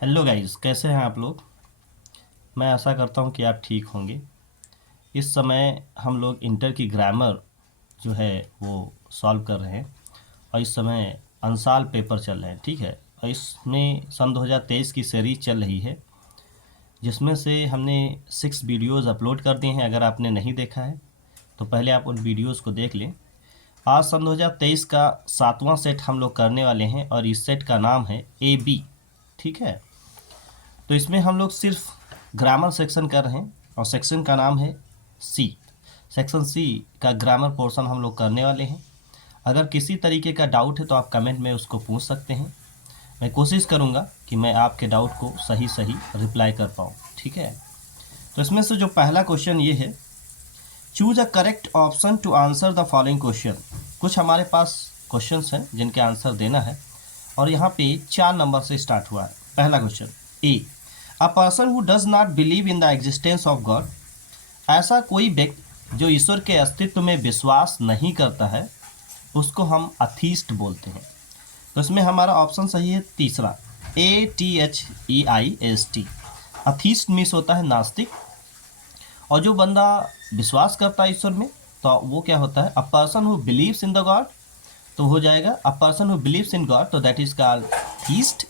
Hello guys, कैसे हैं आप लोग। मैं आशा करता हूं कि आप ठीक होंगे। इस समय हम लोग इंटर की ग्रामर जो है वो सॉल्व कर रहे हैं और इस समय अंसाल पेपर चल रहे हैं, ठीक है। और इसमें सन 2023 की सीरीज चल रही है जिसमें से हमने 6 वीडियोस अपलोड कर दिए हैं। अगर आपने नहीं देखा है तो पहले आप उन वीडियोस को देख लें। आज सन 2023 का 7वां सेट हम लोग करने वाले हैं और इस सेट का नाम है AB, ठीक है। तो इसमें हम लोग सिर्फ ग्रामर सेक्शन कर रहे हैं और सेक्शन का नाम है सी। सेक्शन सी का ग्रामर पोर्शन हम लोग करने वाले हैं। अगर किसी तरीके का डाउट है तो आप कमेंट में उसको पूछ सकते हैं। मैं कोशिश करूंगा कि मैं आपके डाउट को सही सही रिप्लाई कर पाऊँ, ठीक है। तो इसमें से जो पहला क्वेश्चन ये है, choose a correct option to answer the following question. कुछ हमारे पास क्वेश्चंस हैं जिनके आंसर देना है और यहाँ पे 4 नंबर से स्टार्ट हुआ है। पहला question A, a person who does not believe in the existence of God. ऐसा कोई व्यक्ति जो ईश्वर के अस्तित्व में विश्वास नहीं करता है उसको हम अथीस्ट बोलते हैं। तो इसमें हमारा ऑप्शन सही है तीसरा, ATHEIST। अथीस्ट मीन्स होता है नास्तिक, और जो बंदा विश्वास करता है ईश्वर में तो वो क्या होता है, a person who believes in the god. तो हो जाएगा a person who believes in god, तो that is called theist.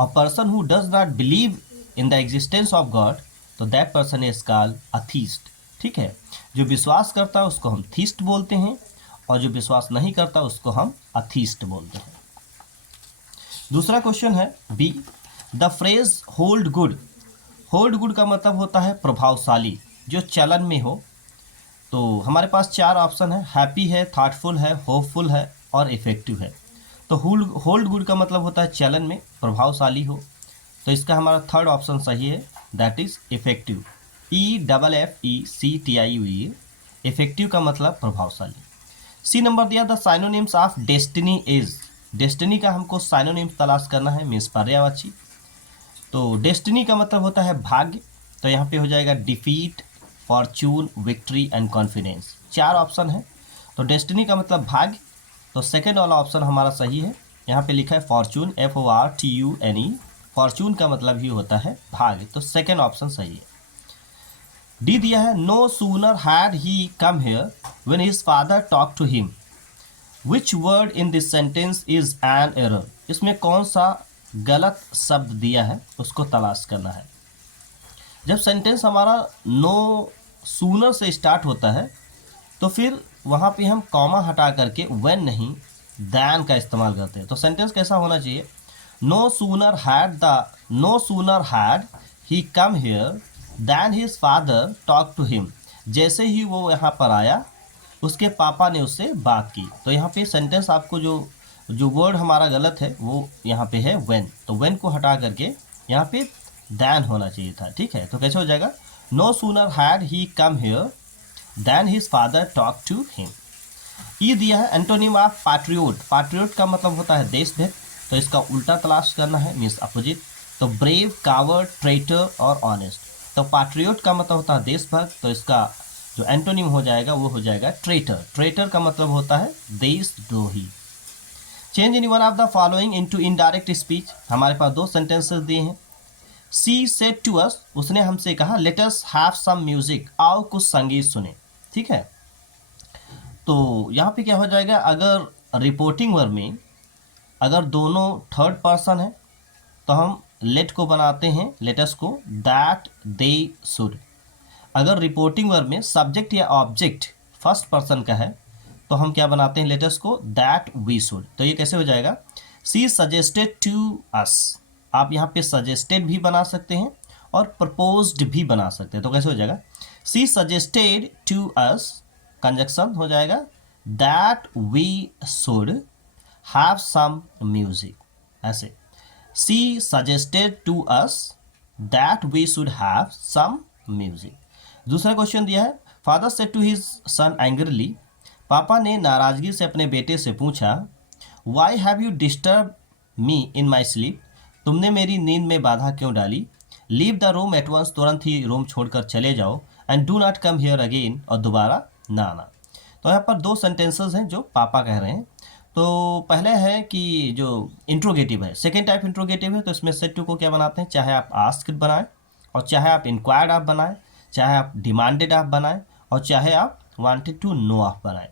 A person who does not believe in the existence of god, तो that person is called atheist, ठीक है। जो विश्वास करता है उसको हम थीस्ट बोलते हैं और जो विश्वास नहीं करता उसको हम अथीस्ट बोलते हैं। दूसरा क्वेश्चन है B, the phrase hold good. Hold good का मतलब होता है प्रभावशाली, जो चलन में हो। तो हमारे पास 4 ऑप्शन है, हैप्पी है, थॉटफुल है, होपफुल है और इफेक्टिव है। तो होल्ड गुड का मतलब होता है चलन में, प्रभावशाली हो। तो इसका हमारा थर्ड ऑप्शन सही है, that is effective. EFFECTIV, effective का मतलब प्रभावशाली। सी नंबर दिया, the synonyms of destiny is. Destiny का हमको साइनोनिम्स तलाश करना है, मीन्स पर्यायवाची। तो डेस्टिनी का मतलब होता है भाग्य, तो यहाँ पे हो जाएगा defeat, Fortune, victory and confidence. 4 option है। तो डेस्टिनी का मतलब भाग्य, तो सेकेंड वाला ऑप्शन हमारा सही है। यहाँ पे लिखा है फॉर्चून, FORTUNE। फॉर्चून का मतलब ही होता है भाग्य, तो सेकेंड ऑप्शन सही है। डी दिया है, no sooner had he come here when his father talk to him. Which word in this sentence is an error. इसमें कौन सा गलत शब्द दिया है उसको तलाश करना है। जब सेंटेंस हमारा नो सूनर से स्टार्ट होता है तो फिर वहाँ पे हम कॉमा हटा करके व्हेन नहीं दैन का इस्तेमाल करते हैं। तो सेंटेंस कैसा होना चाहिए, no sooner had he come here than his father talk to him. जैसे ही वो यहाँ पर आया उसके पापा ने उससे बात की। तो यहाँ पे सेंटेंस आपको जो जो वर्ड हमारा गलत है वो यहाँ पे है व्हेन, तो व्हेन को हटा करके यहाँ पे दैन होना चाहिए था, ठीक है। तो कैसे हो जाएगा, no sooner had he come here than his father talk to him. ई दिया है, एंटोनिम ऑफ पैट्रियोट। पैट्रियोट का मतलब होता है देशभक्त, तो इसका उल्टा तलाश करना है, मीन्स अपोजिट। तो ब्रेव, कावर्ड, ट्रेटर और ऑनेस्ट। तो पैट्रियोट का मतलब होता है देशभक्त, तो इसका जो एंटोनिम हो जाएगा वो हो जाएगा ट्रेटर। ट्रेटर का मतलब होता है देशद्रोही। Change in one of the following into indirect speech. हमारे पास 2 सेंटेंसेस दिए हैं। सी सेड टू अस, उसने हमसे कहा, let us have some music, आओ कुछ संगीत सुने, ठीक है। तो यहाँ पे क्या हो जाएगा, अगर रिपोर्टिंग वर्ब में अगर दोनों थर्ड पर्सन है तो हम लेट को बनाते हैं, लेटस को, दैट, दे, शुड। अगर रिपोर्टिंग वर्ब में सब्जेक्ट या ऑब्जेक्ट फर्स्ट पर्सन का है तो हम क्या बनाते हैं, लेटस को, दैट, वी शुड। तो ये कैसे हो जाएगा, सी सजेस्टेड टू अस। आप यहाँ पे सजेस्टेड भी बना सकते हैं और प्रपोज्ड भी बना सकते हैं। तो कैसे हो जाएगा, she suggested to us, conjunction हो जाएगा, that we should have some music. ऐसे, she suggested to us that we should have some music. दूसरा क्वेश्चन दिया है, father said to his son angrily. पापा ने नाराजगी से अपने बेटे से पूछा, why have you disturb me in my sleep. तुमने मेरी नींद में बाधा क्यों डाली। Leave the room at once, तुरंत ही रूम छोड़कर चले जाओ। And do not come here again, और दोबारा ना आना। तो यहाँ पर 2 सेंटेंसेस हैं जो पापा कह रहे हैं। तो पहले है कि जो इंट्रोगेटिव है, सेकेंड टाइप इंट्रोगेटिव है, तो इसमें सेट टू को क्या बनाते हैं, चाहे आप आस्क्ड बनाएं और चाहे आप इंक्वायर्ड आप बनाएं, चाहे आप डिमांडेड आप बनाएं और चाहे आप वांटेड टू नो आप बनाएं।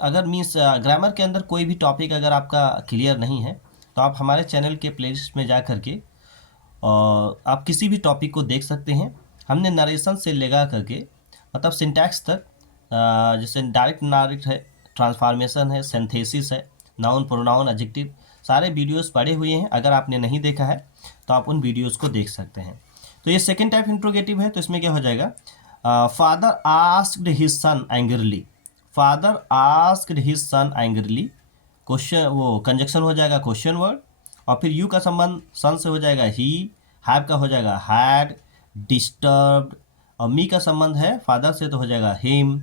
अगर मीन्स ग्रामर के अंदर कोई भी टॉपिक अगर आपका क्लियर नहीं है तो आप हमारे चैनल के प्लेलिस्ट में जा करके और आप किसी भी टॉपिक को देख सकते हैं। हमने नरेशन से लगा करके मतलब सिंटैक्स तक, जैसे डायरेक्ट नारेट है, ट्रांसफॉर्मेशन है, सिंथेसिस है, नाउन प्रोनाउन एडजेक्टिव, सारे वीडियोस पड़े हुए हैं। अगर आपने नहीं देखा है तो आप उन वीडियोस को देख सकते हैं। तो ये सेकेंड टाइप इंट्रोगेटिव है, तो इसमें क्या हो जाएगा, father asked his son angrily, father asked his son angrily, question वो कंजक्शन हो जाएगा क्वेश्चन वर्ड, और फिर यू का संबंध सन से हो जाएगा ही, हैव का हो जाएगा हैड, डिस्टर्ब्ड, और मी का संबंध है फादर से तो हो जाएगा हिम,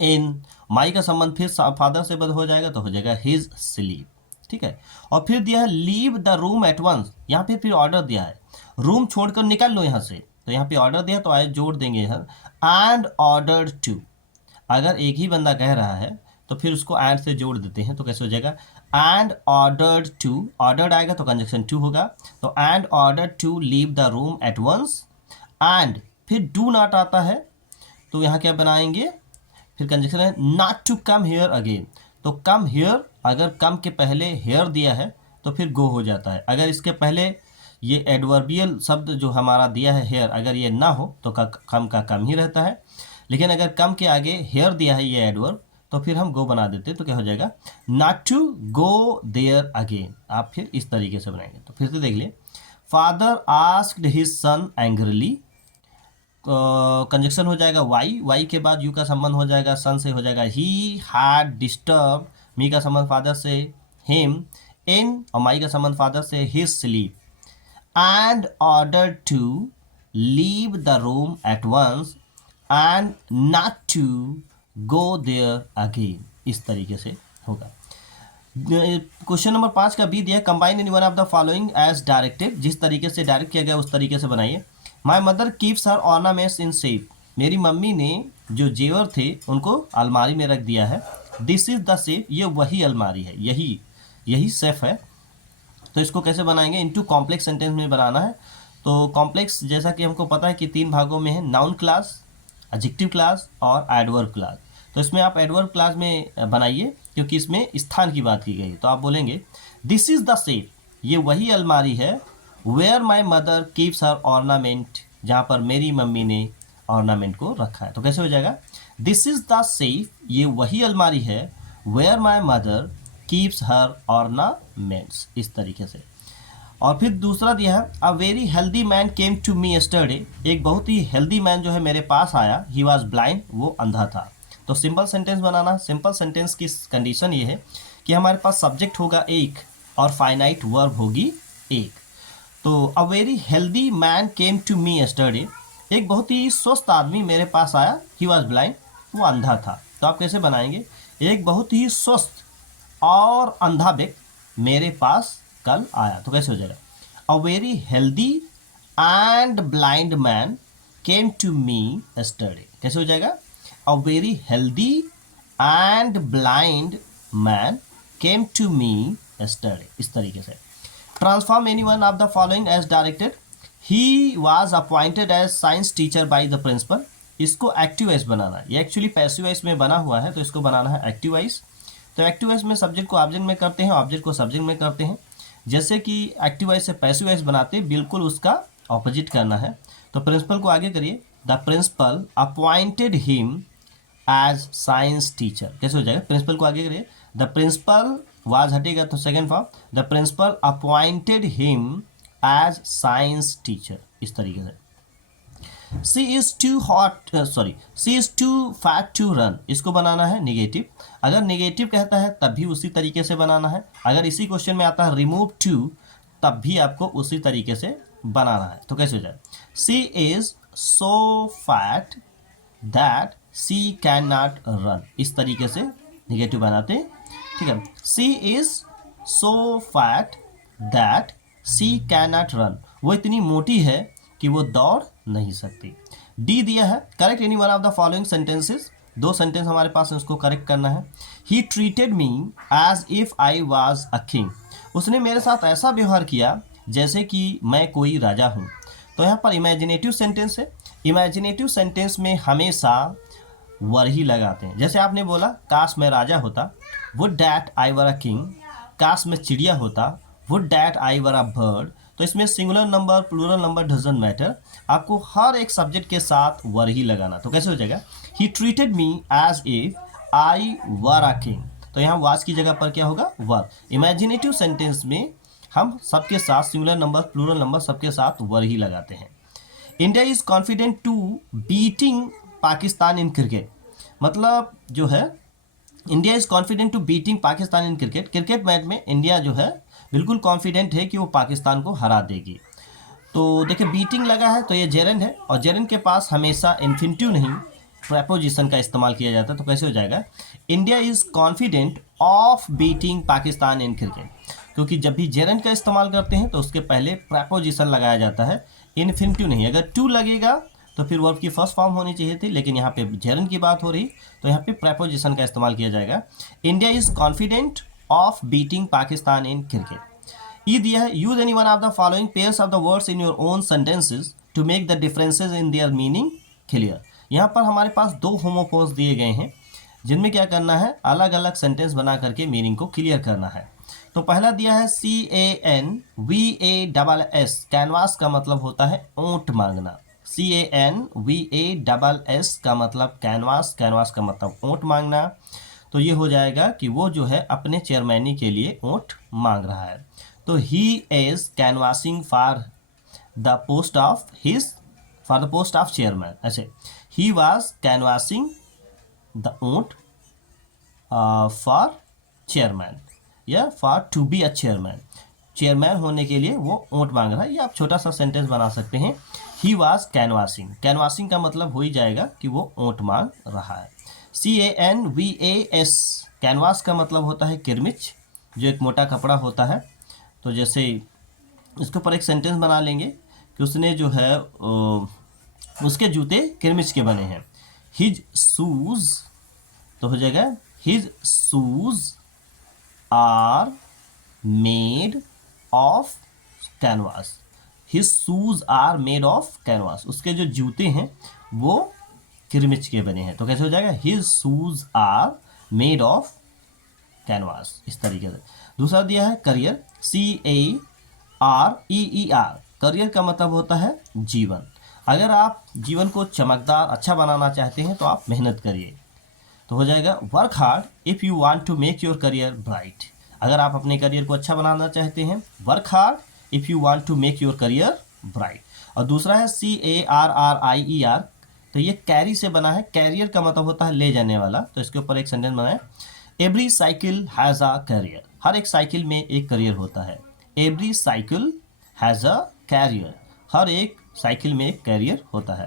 इन, माई का संबंध फिर फादर से हो जाएगा तो हो जाएगा हिज स्लीप। ठीक है, और फिर दिया है leave the room at once, यहाँ पे फिर ऑर्डर दिया है रूम छोड़कर निकल लो यहाँ से, तो यहाँ पे ऑर्डर दिया तो आए जोड़ देंगे यहाँ, एंड ऑर्डर टू, अगर एक ही बंदा कह रहा है तो फिर उसको एंड से जोड़ देते हैं, तो कैसे हो जाएगा, एंड ऑर्डर्ड टू, ऑर्डर्ड आएगा तो कंजक्शन टू होगा, तो and order to leave the room at once, and फिर डू नॉट आता है तो यहाँ क्या बनाएंगे, फिर कंजक्शन है not to come here again, तो कम हियर, अगर कम के पहले हेयर दिया है तो फिर गो हो जाता है, अगर इसके पहले ये एडवर्बियल शब्द जो हमारा दिया है हेयर, अगर ये ना हो तो कम का कम ही रहता है, लेकिन अगर कम के आगे हेयर दिया है ये एडवर्ब तो फिर हम गो बना देते, तो क्या हो जाएगा, not to go there again. आप फिर इस तरीके से बनाएंगे, तो फिर से देख लिए, father asked his son angrily, conjunction हो जाएगा वाई, वाई के बाद यू का संबंध हो जाएगा सन से हो जाएगा ही, हैड डिस्टर्ब, मी का संबंध फादर से हिम, इन, और माई का संबंध फादर से his sleep, and order to leave the room at once and not to go there again, इस तरीके से होगा। क्वेश्चन नंबर 5 का बी दिया, combine any one of the following as directed, जिस तरीके से डायरेक्ट किया गया उस तरीके से बनाइए। माई mother keeps her ornaments in safe, मेरी मम्मी ने जो जेवर थे उनको अलमारी में रख दिया है। दिस इज द सेफ, ये वही अलमारी है, यही सेफ है। तो इसको कैसे बनाएंगे, इनटू कॉम्प्लेक्स सेंटेंस में बनाना है। तो कॉम्प्लेक्स जैसा कि हमको पता है कि 3 भागों में है, नाउन क्लास, एडजेक्टिव क्लास और एडवर्ब क्लास। तो इसमें आप एडवर्ब क्लास में बनाइए क्योंकि इसमें स्थान की बात की गई। तो आप बोलेंगे दिस इज द सेफ, ये वही अलमारी है, where my mother keeps her ornament, जहाँ पर मेरी मम्मी ने ऑर्नामेंट को रखा है। तो कैसे हो जाएगा, दिस इज द सेफ, ये वही अलमारी है, where my mother keeps her ornaments, इस तरीके से। और फिर दूसरा दिया है, a very healthy man came to me yesterday, एक बहुत ही हेल्दी मैन जो है मेरे पास आया, ही वॉज ब्लाइंड, वो अंधा था। तो सिंपल सेंटेंस बनाना, सिंपल सेंटेंस की कंडीशन ये है कि हमारे पास सब्जेक्ट होगा एक और फाइनाइट वर्ब होगी एक। तो a very healthy man came to me yesterday, एक बहुत ही स्वस्थ आदमी मेरे पास आया, ही वॉज ब्लाइंड, वो अंधा था। तो आप कैसे बनाएंगे, एक बहुत ही स्वस्थ और अंधा व्यक्ति मेरे पास कल आया, तो कैसे हो जाएगा, a very healthy and blind man came to me yesterday, कैसे हो जाएगा, a very healthy and blind man came to me yesterday, इस तरीके से। Transform any one of the following as directed, he was appointed as science teacher by the principal, इसको active voice बनाना है, ये एक्चुअली पैसिव वाइज में बना हुआ है तो इसको बनाना है एक्टिव वाइज। तो एक्टिव वाइज में सब्जेक्ट को ऑब्जेक्ट में करते हैं, ऑब्जेक्ट को सब्जेक्ट में करते हैं, जैसे कि एक्टिव वाइज से पैसिव वाइज बनाते हैं, बिल्कुल उसका ऑपोजिट करना है। तो प्रिंसिपल को आगे करिए, the principal appointed him as science teacher, कैसे हो जाएगा, प्रिंसिपल को आगे करिए, द प्रिंसिपल वाज हटेगा तो second form, the principal appointed him as science teacher, इस तरीके से। She is too hot, sorry, she is too fat to run, इसको बनाना है निगेटिव। अगर निगेटिव कहता है तब भी उसी तरीके से बनाना है, अगर इसी क्वेश्चन में आता है रिमूव टू तब भी आपको उसी तरीके से बनाना है। तो कैसे हो जाए, she is so fat that she can not run, इस तरीके से निगेटिव बनाते हैं। ठीक है, she is so fat that she can not run, वो इतनी मोटी है कि वो दौड़ नहीं सकती। डी दिया है, correct any one of the following sentences, दो सेंटेंस हमारे पास है, उसको करेक्ट करना है। He treated me as if I was a king. उसने मेरे साथ ऐसा व्यवहार किया जैसे कि मैं कोई राजा हूँ। तो यहाँ पर इमेजिनेटिव सेंटेंस है। इमेजिनेटिव सेंटेंस में हमेशा वर ही लगाते हैं। जैसे आपने बोला काश मैं राजा होता, would that I were a king. काश मैं चिड़िया होता, would that I were a bird. तो इसमें singular number plural number doesn't matter, आपको हर एक सब्जेक्ट के साथ वर ही लगाना। तो कैसे हो जाएगा, he treated me as if I were a king. तो यहाँ वाज की जगह पर क्या होगा, वर। इमेजिनेटिव सेंटेंस में हम सबके साथ सिंगुलर नंबर प्लूरल नंबर सबके साथ वर ही लगाते हैं। India is confident to beating Pakistan in cricket. मतलब जो है, India is confident to beating Pakistan in cricket. Cricket match में इंडिया जो है बिल्कुल कॉन्फिडेंट है कि वो पाकिस्तान को हरा देगी। तो देखिए बीटिंग लगा है तो ये जेरेंड है, और जेरेंड के पास हमेशा इन्फिनिटिव नहीं प्रेपोजिशन का इस्तेमाल किया जाता है। तो कैसे हो जाएगा, India is confident of beating Pakistan in cricket. क्योंकि जब भी जेरेंड का इस्तेमाल करते हैं तो उसके पहले प्रेपोजिशन लगाया जाता है, इन्फिनिटिव नहीं। अगर टू लगेगा तो फिर वर्ब की फर्स्ट फॉर्म होनी चाहिए थी, लेकिन यहाँ पे जेरेंड की बात हो रही तो यहाँ पे प्रेपोजिशन का इस्तेमाल किया जाएगा। India is confident of beating Pakistan in cricket. ये दिया है, use any one of the following pairs of the words in your own sentences to make the differences in their meaning clear. यहाँ पर हमारे पास दो होमोफोन्स दिए गए हैं, जिनमें क्या करना है, अलग अलग सेंटेंस बना करके मीनिंग को क्लियर करना है। तो पहला दिया है CANVASS। कैनवास का मतलब होता है ऊंट मांगना। CANVASS का मतलब कैनवास, कैनवास का मतलब ऊंट मांगना। तो ये हो जाएगा कि वो जो है अपने चेयरमैनी के लिए ऊंट मांग रहा है। तो he is canvassing for the post of chairman. ऐसे he was canvassing the vote for chairman, या for to be a chairman. Chairman होने के लिए वो ऊंट मांग रहा है। ये आप छोटा सा सेंटेंस बना सकते हैं, ही वॉज कैनवासिंग। कैनवासिंग का मतलब हो ही जाएगा कि वो ऊंट मांग रहा है। CANVAS, कैनवास का मतलब होता है किरमिच, जो एक मोटा कपड़ा होता है। तो जैसे इसके ऊपर एक सेंटेंस बना लेंगे कि उसने जो है उसके जूते किरमिच के बने हैं। हिज शूज, तो हो जाएगा his shoes are made of canvas. His shoes are made of canvas. उसके जो जूते हैं वो किरमिच के बने हैं। तो कैसे हो जाएगा, his shoes are made of canvas, इस तरीके से। दूसरा दिया है करियर, CAREER। करियर का मतलब होता है जीवन। अगर आप जीवन को चमकदार अच्छा बनाना चाहते हैं तो आप मेहनत करिए। तो हो जाएगा work hard if you want to make your career bright. अगर आप अपने करियर को अच्छा बनाना चाहते हैं, work hard if you want to make your career bright. और दूसरा है CARRIER। तो ये कैरी से बना है, कैरियर का मतलब होता है ले जाने वाला। तो इसके ऊपर एक सेंटेंस बनाए, every cycle has a carrier. हर एक साइकिल में एक करियर होता है। Every cycle has a carrier. हर एक साइकिल में एक कैरियर होता है।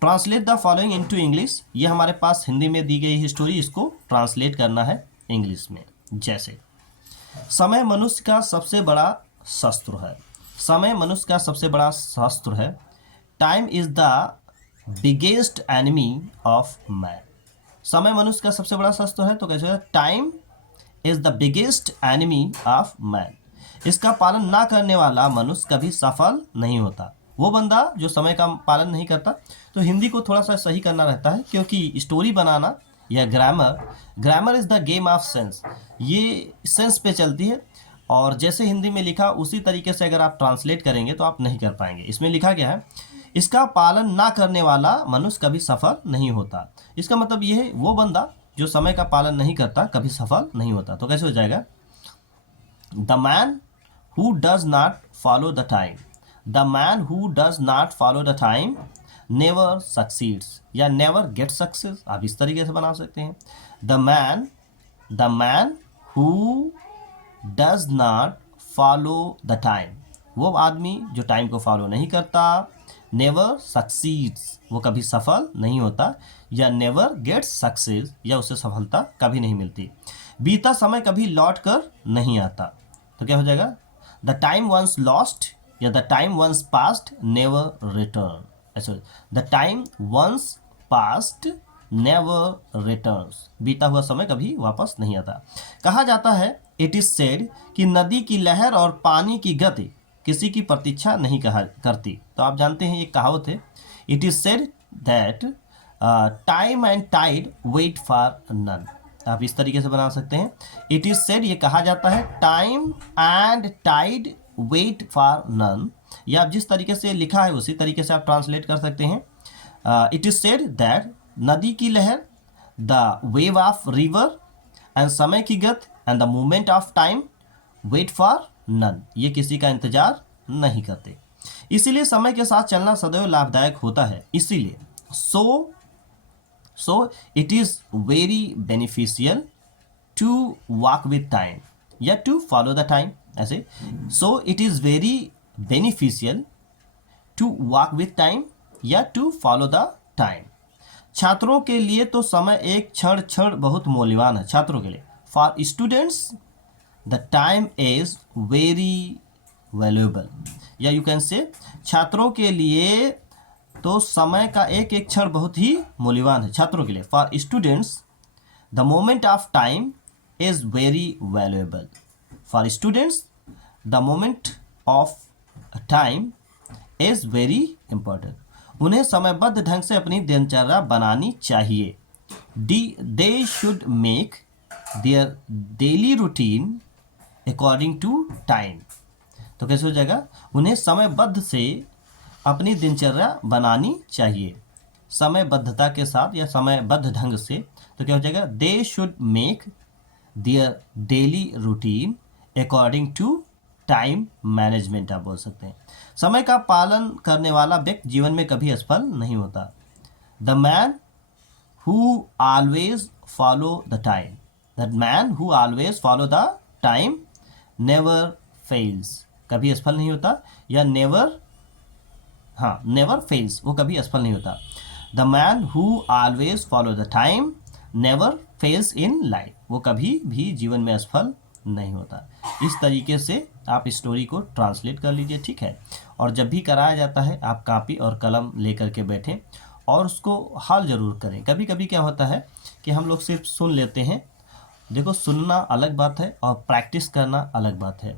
Translate the following into English. ये हमारे पास हिंदी में दी गई हिस्टोरी, इसको ट्रांसलेट करना है इंग्लिश में। जैसे समय मनुष्य का सबसे बड़ा शस्त्र है। समय मनुष्य का सबसे बड़ा शस्त्र है। Time is the biggest enemy of man. समय मनुष्य का सबसे बड़ा शस्त्र है। तो कैसे, time is the biggest enemy of man. इसका पालन ना करने वाला मनुष्य कभी सफल नहीं होता। वो बंदा जो समय का पालन नहीं करता। तो हिंदी को थोड़ा सा सही करना रहता है, क्योंकि स्टोरी बनाना या grammar is the game of sense, ये सेंस पे चलती है। और जैसे हिंदी में लिखा उसी तरीके से अगर आप ट्रांसलेट करेंगे तो आप नहीं कर पाएंगे। इसमें लिखा गया है, इसका पालन ना करने वाला मनुष्य कभी सफल नहीं होता। इसका मतलब ये है, वो बंदा जो समय का पालन नहीं करता कभी सफल नहीं होता। तो कैसे हो जाएगा, the man who does not follow the time. The man who does not follow the time never succeeds, या नेवर गेट सक्सेस, आप इस तरीके से बना सकते हैं। The man who does not follow the time, वो आदमी जो टाइम को फॉलो नहीं करता। नेवर सक्सीड्स, वो कभी सफल नहीं होता। या नेवर गेट्स सक्सेस, या उसे सफलता कभी नहीं मिलती। बीता समय कभी लौट कर नहीं आता। तो क्या हो जाएगा, द टाइम वंस लॉस्ट, या the time once past never return. The time once past never returns, बीता हुआ समय कभी वापस नहीं आता। कहा जाता है, इट इज सेड, कि नदी की लहर और पानी की गति किसी की प्रतीक्षा नहीं करती। तो आप जानते हैं ये कहावत है, it is said that time and tide wait for none. आप इस तरीके से बना सकते हैं, इट इज सेड, ये कहा जाता है, time and tide wait for none, या आप जिस तरीके से लिखा है उसी तरीके से आप ट्रांसलेट कर सकते हैं। इट इज सेड दैट नदी की लहर, the wave of river, and समय की गति, and the movement of time wait for none, ये किसी का इंतजार नहीं करते। इसीलिए समय के साथ चलना सदैव लाभदायक होता है। इसीलिए so it is very beneficial to walk with time या टू फॉलो द टाइम, ऐसे। So it is very beneficial to walk with time या टू फॉलो द टाइम। छात्रों के लिए तो समय एक क्षण क्षण बहुत मूल्यवान है। छात्रों के लिए, for students the time is very valuable, या यू कैन से, छात्रों के लिए तो समय का एक एक क्षण बहुत ही मूल्यवान है। छात्रों के लिए, for students the moment of time is very valuable. For students the moment of time is very important. उन्हें समयबद्ध ढंग से अपनी दिनचर्या बनानी चाहिए। They should make their daily routine according to time. तो कैसे हो जाएगा, उन्हें समयबद्ध से अपनी दिनचर्या बनानी चाहिए, समयबद्धता के साथ या समयबद्ध ढंग से। तो क्या हो जाएगा, they should make their daily routine according to time management, आप बोल सकते हैं। समय का पालन करने वाला व्यक्ति जीवन में कभी असफल नहीं होता। The man who always follow the time, the man who always follow the time never fails, कभी असफल नहीं होता, या नेवर, हाँ, नेवर फेल्स, वो कभी असफल नहीं होता। The man who always follow the time never fails in life, वो कभी भी जीवन में असफल नहीं होता। इस तरीके से आप स्टोरी को ट्रांसलेट कर लीजिए, ठीक है। और जब भी कराया जाता है, आप कापी और कलम लेकर के बैठें और उसको हल ज़रूर करें। कभी कभी क्या होता है कि हम लोग सिर्फ सुन लेते हैं। देखो, सुनना अलग बात है और प्रैक्टिस करना अलग बात है।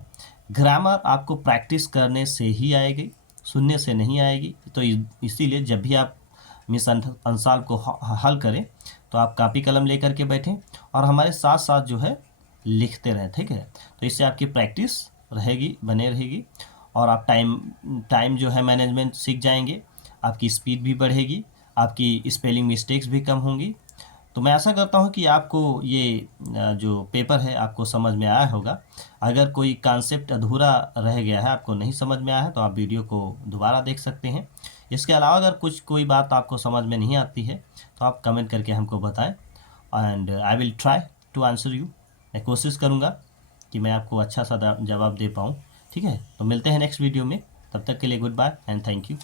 ग्रामर आपको प्रैक्टिस करने से ही आएगी, सुनने से नहीं आएगी। तो इसीलिए जब भी आप मिस अंसाल को हल करें तो आप कापी कलम लेकर के बैठें और हमारे साथ साथ जो है लिखते रहें, ठीक है। तो इससे आपकी प्रैक्टिस रहेगी, बने रहेगी, और आप टाइम जो है मैनेजमेंट सीख जाएंगे, आपकी स्पीड भी बढ़ेगी, आपकी स्पेलिंग मिस्टेक्स भी कम होंगी। तो मैं आशा करता हूँ कि आपको ये जो पेपर है आपको समझ में आया होगा। अगर कोई कॉन्सेप्ट अधूरा रह गया है, आपको नहीं समझ में आया है, तो आप वीडियो को दोबारा देख सकते हैं। इसके अलावा अगर कोई बात आपको समझ में नहीं आती है तो आप कमेंट करके हमको बताएं, and I will try to answer you. मैं कोशिश करूँगा कि मैं आपको अच्छा सा जवाब दे पाऊँ, ठीक है। तो मिलते हैं नेक्स्ट वीडियो में, तब तक के लिए goodbye and thank you.